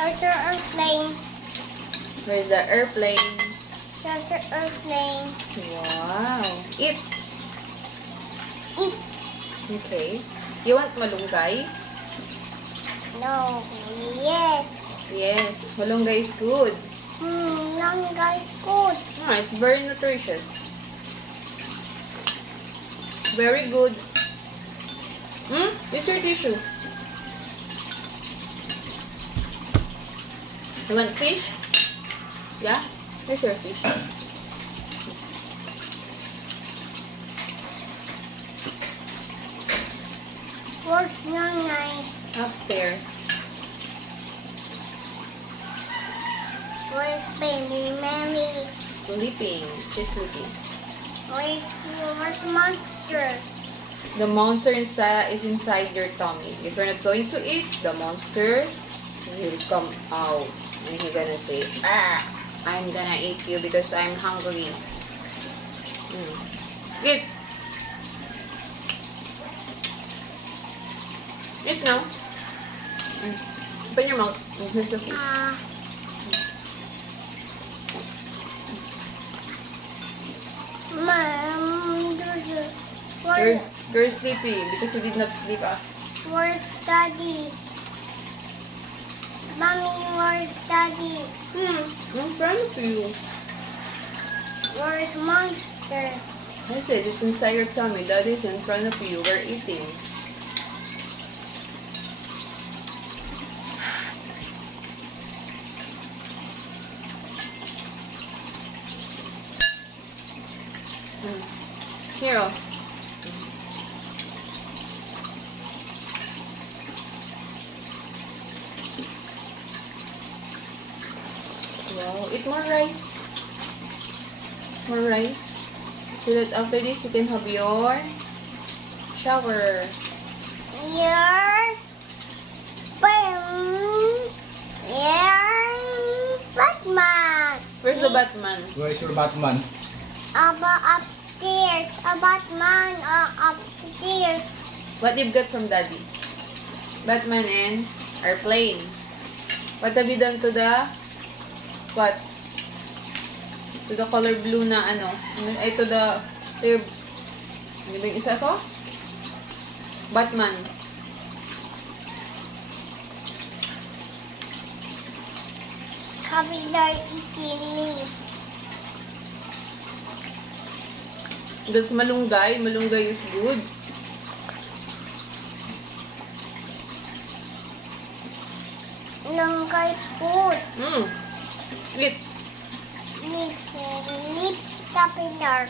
There's the airplane. Where's the airplane? There's the airplane. Wow. Eat. Eat. Okay. You want malunggay? No. Yes. Yes. Malunggay is good. Long guys good. It's very nutritious. Very good. It's your tissue. You want fish? Yeah? Here's your fish. Where's Nanay? Upstairs. Where's Baby Mary? Sleeping. She's sleeping. Where's Monster? The monster is inside your tummy. If you're not going to eat, the monster will come out. And you're gonna say, I'm gonna eat you because I'm hungry. Eat. Eat now. Open your mouth. Here's the fish. Mom, You're sleepy because you did not sleep. Where's Daddy? Mommy, where's Daddy? In front of you. Where's Monster? I said it's inside your tummy. Daddy's in front of you. We're eating. Here. Wow, eat more rice. More rice. So that after this you can have your shower. Batman. Where's the Batman? Where's your Batman? Upstairs. A Batman upstairs. What you've got from Daddy? Batman and airplane. What have you done to the what? To the color blue na ano? Ay, to the ano ba yung isa ko? Batman. Kapilar eating leaf. That's malunggay. Malunggay is good. Long guys food. Eat. Lips capilar.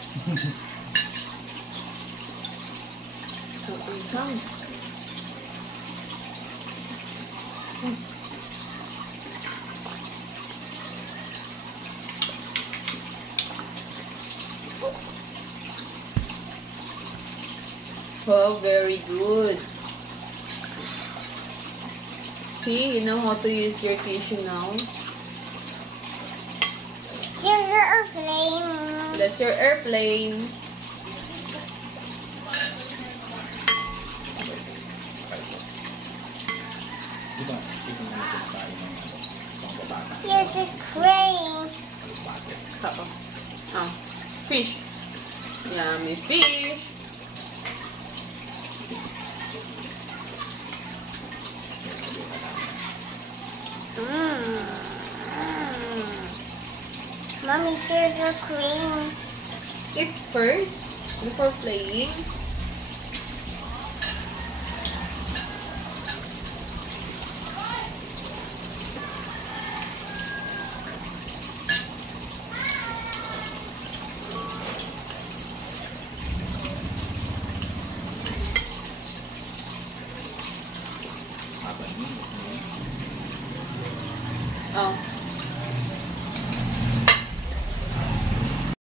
Oh, very good. See, you know how to use your tissue now. Here's your airplane. That's your airplane. Here's a crane. Oh, fish. Yummy fish. Mommy, here's your crane. Eat first before playing. Oh.